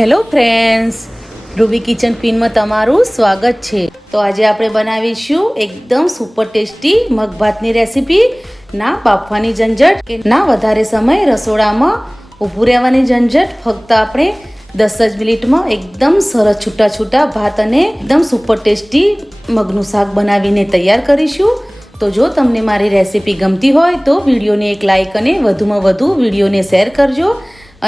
Hello friends Ruby kitchen ક્વીનમાં તમારું સ્વાગત છે. તો આજે આપણે બનાવીશું એકદમ સુપર ટેસ્ટી મગભાતની રેસીપી ના બાફવાની ઝંઝટ કે ના વધારે સમય રસોડામાં ઊભું રહેવાની ઝંઝટ. ફક્ત આપણે દસ જ મિનિટમાં એકદમ સરસ છૂટા છૂટા ભાત અને એકદમ સુપર ટેસ્ટી મગનું શાક બનાવીને તૈયાર કરીશું. તો જો તમને મારી રેસીપી ગમતી હોય તો વિડીયોને એક લાઇક અને વધુમાં વધુ વિડીયોને શેર કરજો.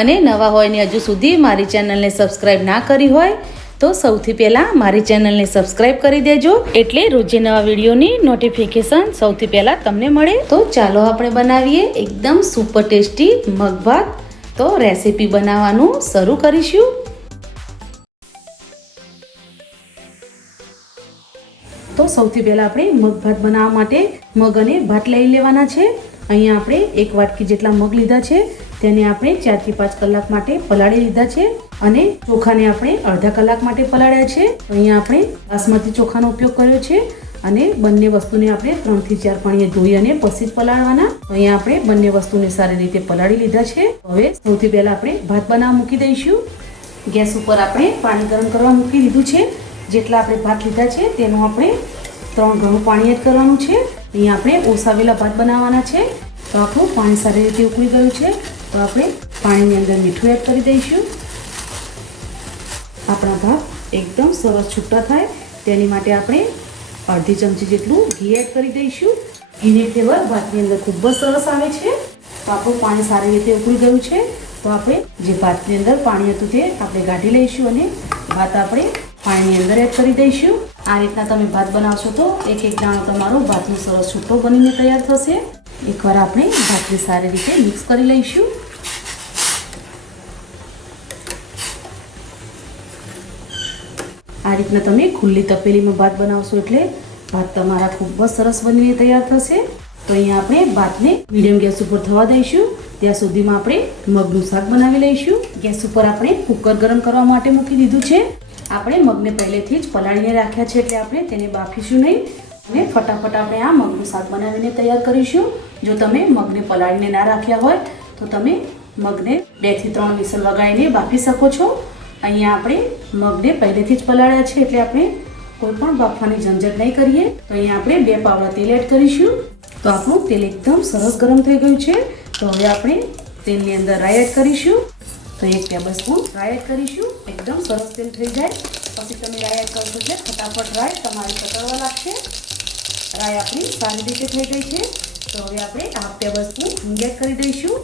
અને નવા હોય ને હજુ સુધી મારી ચેનલને સબસ્ક્રાઇબ ના કરી હોય તો સૌથી પહેલાં મારી ચેનલને સબસ્ક્રાઇબ કરી દેજો એટલે રોજે નવા વિડીયોની નોટિફિકેશન સૌથી પહેલાં તમને મળે. તો ચાલો આપણે બનાવીએ એકદમ સુપર ટેસ્ટી મગભાત તો રેસીપી બનાવવાનું શરૂ કરીશું. તો સૌથી પહેલાં આપણે મગ ભાત બનાવવા માટે મગ અને ભાત લઈ લેવાના છે. અહીંયા આપણે એક વાટકી જેટલા મગ લીધા છે. તેને આપણે ચારથી પાંચ કલાક માટે પલાળી લીધા છે અને ચોખાને આપણે અડધા કલાક માટે પલાળ્યા છે. અહીંયા આપણે બાસમતી ચોખાનો ઉપયોગ કર્યો છે અને બંને વસ્તુને આપણે ત્રણથી ચાર પાણીએ ધોઈ અને પછી જ પલાળવાના. અહીંયા આપણે બંને વસ્તુને સારી રીતે પલાળી લીધા છે. હવે સૌથી પહેલાં આપણે ભાત બનાવવા મૂકી દઈશું. ગેસ ઉપર આપણે પાણી ગરમ કરવા મૂકી દીધું છે. જેટલા આપણે ભાત લીધા છે તેનું આપણે ત્રણ ઘણું પાણી એડ કરવાનું છે. અહીંયા આપણે ઓસાવેલા ભાત બનાવવાના છે. તો આપણું પાણી સારી રીતે ઉકળી ગયું છે. તો આપણે પાણીની અંદર મીઠું એડ કરી દઈશું. આપણા ભાત એકદમ સરસ છૂટા થાય. તેની માટે આપણે અડધી ચમચી જેટલું ઘી એડ કરી દઈશું. ઘીની ફ્લેવર ભાતની અંદર ખૂબ જ સરસ આવે છે. તો આપણું પાણી સારી રીતે ઉકળી ગયું છે. તો આપણે જે ભાતની અંદર પાણી હતું તે આપણે કાઢી લઈશું અને ભાત આપણે પાણીની અંદર એડ કરી દઈશું. આ રીતના તમે ભાત બનાવશો તો એક એક દાણો તમારો ભાતનો સરસ છૂટો બનીને તૈયાર થશે. એકવાર આપણે ભાતને સારી રીતે મિક્સ કરી લઈશું. આ રીતના તમે ખુલ્લી તપેલીમાં ભાત બનાવશો એટલે ભાત તમારા ખૂબ જ સરસ બનીને તૈયાર થશે. તો અહીંયા આપણે ભાતને મીડિયમ ગેસ ઉપર થવા દઈશું. ત્યાં સુધીમાં આપણે મગનું શાક બનાવી લઈશું. ગેસ ઉપર આપણે કુકર ગરમ કરવા માટે મૂકી દીધું છે. આપણે મગને પહેલેથી જ પલાળીને રાખ્યા છે એટલે આપણે તેને બાફીશું નહીં. અને ફટાફટ આપણે આ મગનું શાક બનાવીને તૈયાર કરીશું. જો તમે મગને પલાળીને ના રાખ્યા હોય, તો તમે મગને બેથી ત્રણ વિસલ વગાડીને બાફી શકો છો. અહીંયા આપણે મગને પહેલેથી જ પલાળ્યા છે એટલે આપણે કોઈ પણ બાફવાની ઝંઝટ નહીં કરીએ. તો અહીંયા આપણે બે પાવડા તેલ એડ કરીશું. તો આપણું તેલ એકદમ સરસ ગરમ થઈ ગયું છે. તો હવે આપણે તેલની અંદર રાઈ એડ કરીશું. તો એક ટેબલ સ્પૂન રાઈ એડ કરીશું. એકદમ સરસ તેલ થઈ જાય. પછી તમે રાઈ એડ કરશો એટલે ફટાફટ રાઈ તમારી પકડવા લાગશે. રાઈ આપણી સારી રીતે થઈ ગઈ છે. તો હવે આપણે હાફ ટેબલ સ્પૂન હિંગ એડ કરી દઈશું.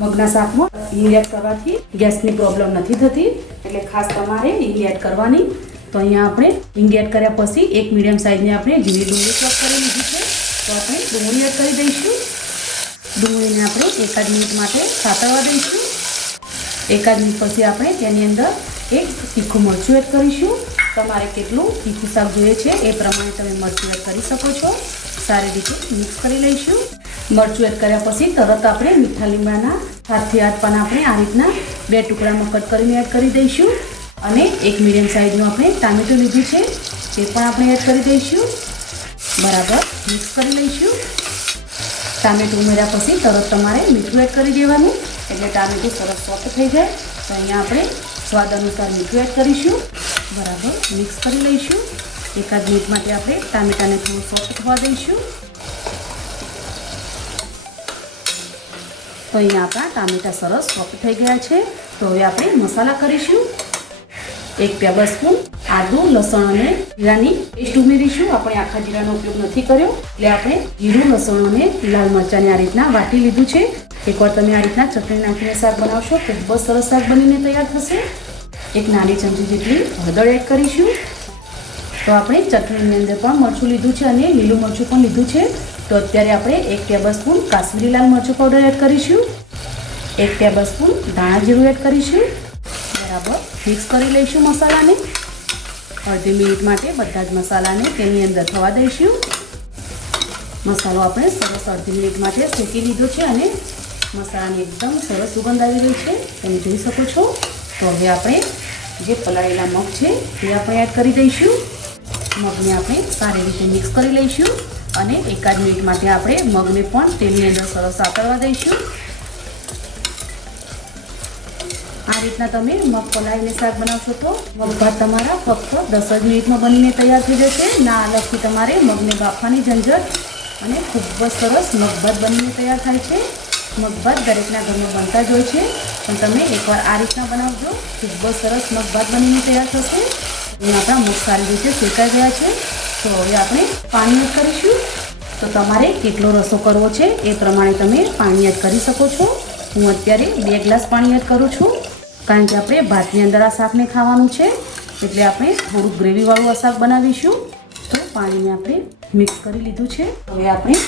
મગના શાકમાં હિંગ એડ કરવાથી ગેસની પ્રોબ્લેમ નથી થતી. એટલે ખાસ તમારે હિંગ એડ કરવાની. તો અહીંયા આપણે હિંગ એડ કર્યા પછી એક મીડિયમ સાઇઝની આપણે ઝીણી ડુંગળી ચોપ કરી લીધી છે. તો આપણે ડુંગળી એડ કરી દઈશું. ડુંગળીને આપણે એકાદ મિનિટ માટે સાતળવા દઈશું. એકાદ મિનિટ પછી આપણે તેની અંદર એક તીખું મરચું એડ કરીશું. તમારે કેટલું તીખું શાક જોઈએ છે એ પ્રમાણે તમે મરચું એડ કરી શકો છો. સારી રીતે મિક્સ કરી લઈશું. મરચું એડ કર્યા પછી તરત આપણે મીઠા લીમડાના હાથથી હાથ પાના આપણે આ રીતના બે ટુકડામાં કટ કરીને એડ કરી દઈશું. અને એક મીડિયમ સાઇઝનું આપણે ટામેટું લીધું છે, તે પણ આપણે એડ કરી દઈશું. બરાબર મિક્સ કરી લઈશું. ટામેટું ઉમેર્યા પછી તરત તમારે મીઠું એડ કરી દેવાનું. એટલે ટામેટું સરસ સોફ્ટ થઈ જાય. તો અહીંયા આપણે સ્વાદ અનુસાર મીઠું એડ કરીશું. બરાબર મિક્સ કરી લઈશું. એકાદ મિનિટ માટે આપણે ટામેટાને થોડું સોફ્ટ થવા દઈશું. તો અહીંયા આપણા ટામેટા સરસ સોફ્ટ થઈ ગયા છે. તો હવે આપણે મસાલા કરીશું. એક ટેબલ સ્પૂન આદુ, લસણ અને જીરાની પેસ્ટ ઉમેરીશું. આપણે આખા જીરાનો ઉપયોગ નથી કર્યો. એટલે આપણે જીરું, લસણ અને લાલ મરચાંને આ રીતના વાટી લીધું છે. એકવાર તમે આ રીતના ચટણી નાખીને શાક બનાવશો ખૂબ જ સરસ શાક બનીને તૈયાર થશે. એક નાની ચમચી જેટલી હળદર એડ કરીશું. તો આપણે ચટણીની અંદર પણ મરચું લીધું છે અને લીલું મરચું પણ લીધું છે. તો અત્યારે આપણે એક ટેબલ સ્પૂન કાશ્મીરી લાલ મરચું પાવડર એડ કરીશું. એક ટેબલ સ્પૂન ધાણા જીરું એડ કરીશું. બરાબર. મિક્સ કરી લઈશું મસાલાને. અડધી મિનિટ માટે બધા જ મસાલાને તેની અંદર થવા દઈશું. મસાલો આપણે સરસ અડધી મિનિટ માટે શેકી લીધો છે અને મસાલાની એકદમ સરસ સુગંધ આવી રહી છે. તમે જોઈ શકો છો. તો હવે આપણે જે પલાળેલા મગ છે, તે આપણે એડ કરી દઈશું. મગને આપણે સારી રીતે મિક્સ કરી લઈશું. અને એકાદ મિનિટ માટે આપણે મગને પણ તેલની અંદર સરસ સાતળવા દઈશું. આ રીતના તમે મગ પલાળીને શાક બનાવશો તો મગ ભાત તમારા ફક્ત દસ જ મિનિટમાં બનીને તૈયાર થઈ જશે. ના અલગથી તમારે મગને બાફવાની ઝંઝટ અને ખૂબ જ સરસ મગભાત બનીને તૈયાર થાય છે. મગભાત દરેકના ઘરમાં બનતા જ હોય છે. પણ તમે એકવાર આ રીતના બનાવજો. ખૂબ જ સરસ મગભાત બનીને તૈયાર થશે. આપણા મગ સારી રીતે શેકાઈ ગયા છે. તો હવે આપણે પાણી એડ કરીશું. તો તમારે કેટલો રસો કરવો છે એ પ્રમાણે તમે પાણી એડ કરી શકો છો. હું અત્યારે બે ગ્લાસ પાણી એડ કરું છું. કારણ કે આપણે ભાતની અંદર આ શાકને ખાવાનું છે. એટલે આપણે થોડુંક ગ્રેવીવાળું આ શાક બનાવીશું. તો પાણીને આપણે મિક્સ કરી લીધું છે. હવે આપણે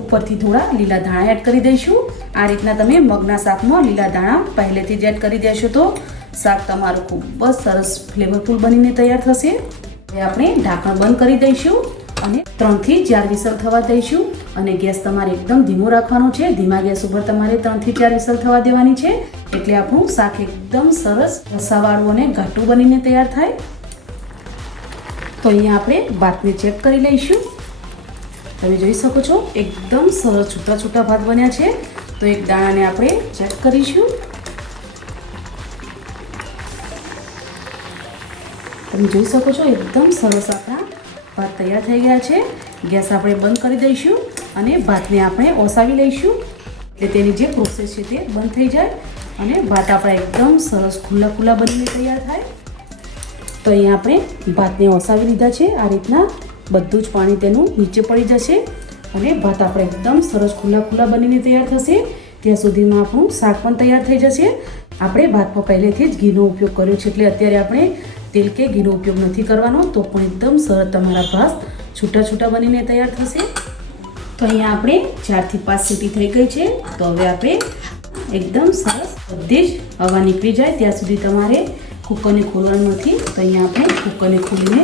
ઉપરથી થોડા લીલા ધાણા એડ કરી દઈશું. આ રીતના તમે મગના શાકમાં લીલા ધાણા પહેલેથી જ એડ કરી દેશો તો શાક તમારું ખૂબ જ સરસ ફ્લેવરફુલ બનીને તૈયાર થશે. હવે આપણે ઢાંકણ બંધ કરી દઈશું અને ત્રણથી ચાર વિસલ થવા દઈશું. અને ગેસ તમારે એકદમ ધીમો રાખવાનો છે. ધીમા ગેસ ઉપર તમારે ત્રણથી ચાર વિસલ થવા દેવાની છે. એટલે આપણું શાક એકદમ સરસ રસાવાળું અને ઘાટું બનીને તૈયાર થાય. તો અહીંયા આપણે ભાતને ચેક કરી લઈશું. તમે જોઈ શકો છો, એકદમ સરસ છૂટા છૂટા ભાત બન્યા છે. તો એક દાણાને આપણે ચેક કરીશું. તમે જોઈ શકો છો, એકદમ સરસ આપણા ભાત તૈયાર થઈ ગયા છે. ગેસ આપણે બંધ કરી દઈશું અને ભાતને આપણે ઓસાવી લઈશું. એટલે તેની જે પ્રોસેસ છે તે બંધ થઈ જાય અને ભાત આપણા એકદમ સરસ ખુલ્લા ખુલ્લા બનીને તૈયાર થાય. તો અહીંયા આપણે ભાતને ઓસાવી લીધા છે. આ રીતના બધું જ પાણી તેનું નીચે પડી જશે અને ભાત આપણે એકદમ સરસ ખુલ્લા ખુલ્લા બનીને તૈયાર થશે. ત્યાં સુધીમાં આપણું શાક પણ તૈયાર થઈ જશે. આપણે ભાતમાં પહેલેથી જ ઘીનો ઉપયોગ કર્યો છે, એટલે અત્યારે આપણે તેલ કે ઘીનો ઉપયોગ નથી કરવાનો, તો પણ એકદમ સરસ તમારા ભાસ છૂટા છૂટા બનીને તૈયાર થશે. તો અહીંયા આપણે ચારથી પાંચ સીટી થઈ ગઈ છે. તો હવે આપણે એકદમ સરસ બધી જ હવા નીકળી જાય ત્યાં સુધી તમારે કુકરને ખોલવાનું નથી. તો અહીંયા આપણે કુકરને ખોલીને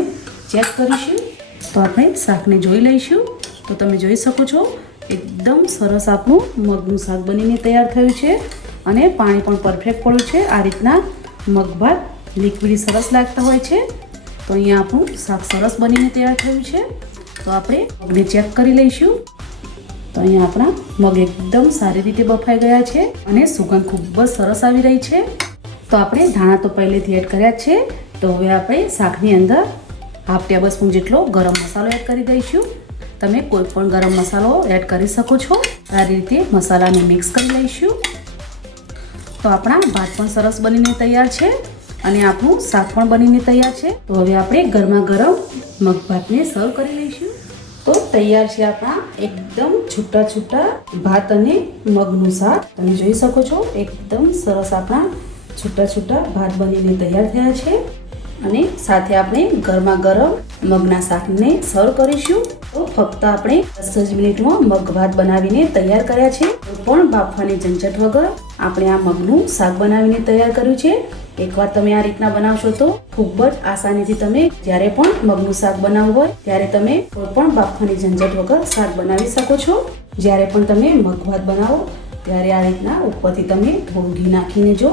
ચેક કરીશું. તો આપણે શાકને જોઈ લઈશું. તો તમે જોઈ શકો છો, એકદમ સરસ આપણું મગનું શાક બનીને તૈયાર થયું છે. અને પાણી પણ પરફેક્ટ પડ્યું છે. આ રીતના મગભાત લિક્વિડ સરસ લાગતા હોય છે. તો અહીંયા આપણું શાક સરસ બનીને તૈયાર થયું છે. તો આપણે મગને ચેક કરી લઈશું. તો અહીંયા આપણા મગ એકદમ સારી રીતે બફાઈ ગયા છે અને સુગંધ ખૂબ જ સરસ આવી રહી છે. તો આપણે ધાણા તો પહેલેથી એડ કર્યા છે. તો હવે આપણે શાકની અંદર હાફ ટેબલ સ્પૂન જેટલો ગરમ મસાલો એડ કરી દઈશું. તમે કોઈ પણ ગરમ મસાલો એડ કરી શકો છો. આ રીતે મસાલાને મિક્સ કરી લઈશું. તો આપણા ભાત પણ સરસ બનીને તૈયાર છે. અને આપણું શાક પણ બનીને તૈયાર છે. તો હવે આપણે ગરમા ગરમ મગભાતને સર્વ કરી લઈશું. તો તૈયાર છે આપણા એકદમ છૂટા છૂટા ભાત અને મગનું શાક. તમે જોઈ શકો છો, એકદમ સરસ આપણા છૂટા છૂટા ભાત બનીને તૈયાર થયા છે. અને સાથે આપણે ગરમા ગરમ મગના શાકને સર્વ કરીશું. તો ફક્ત આપણે દસ જ મિનિટમાં મગ ભાત બનાવીને તૈયાર કર્યા છે. પણ બાફવાની ઝંઝટ વગર આપણે આ મગનું શાક બનાવીને તૈયાર કર્યું છે. એકવાર તમે આ રીતના બનાવશો તો ખૂબ જ આસાનીથી તમે જ્યારે પણ મગનું શાક બનાવવું હોય, ત્યારે તમે કોઈ પણ બાફવાની ઝંઝટ વગર શાક બનાવી શકો છો. જ્યારે પણ તમે મગ ભાત બનાવો, ત્યારે આ રીતના ઉપરથી તમે થોડું ઘી નાખીને જો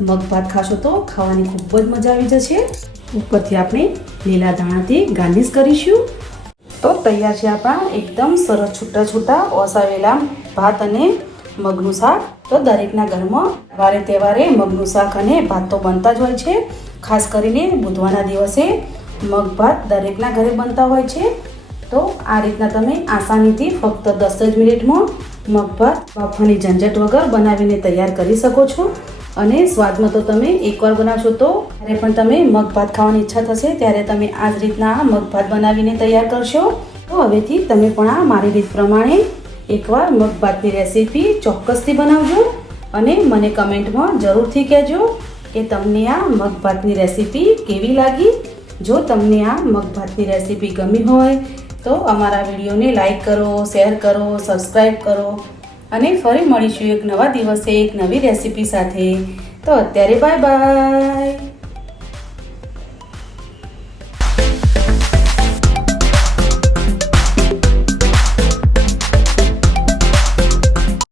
મગ ભાત ખાશો તો ખાવાની ખૂબ જ મજા આવી જશે. ઉપરથી આપણે લીલા ધાણાથી ગાર્નિશ કરીશું. તો તૈયાર છે આપણા એકદમ સરસ છૂટા છૂટા ઓસાવેલા ભાત અને મગનું શાક. તો દરેકના ઘરમાં વારે તહેવારે મગનું શાક અને ભાત તો બનતા જ હોય છે. ખાસ કરીને બુધવારના દિવસે મગ ભાત દરેકના ઘરે બનતા હોય છે. તો આ રીતના તમે આસાનીથી ફક્ત દસ જ મિનિટમાં મગ ભાત, બાફવાની ઝંઝટ વગર બનાવીને તૈયાર કરી શકો છો. અને સ્વાદમાં તો તમે એકવાર બનાવશો તો જ્યારે પણ તમે મગ ભાત ખાવાની ઈચ્છા થશે ત્યારે તમે આ જ રીતના મગ ભાત બનાવીને તૈયાર કરશો. તો હવેથી તમે પણ આ મારી રીત પ્રમાણે એકવાર મગભાતની રેસીપી ચોક્કસથી બનાવજો અને મને કમેન્ટમાં જરૂરથી કહેજો કે તમને આ મગભાતની રેસીપી કેવી લાગી. જો તમને આ મગભાતની રેસીપી ગમી હોય તો અમારા વિડીયોને લાઈક કરો, શેર કરો, સબસ્ક્રાઈબ કરો અને ફરી મળીશું એક નવા દિવસે એક નવી રેસીપી સાથે. તો અત્યારે બાય બાય.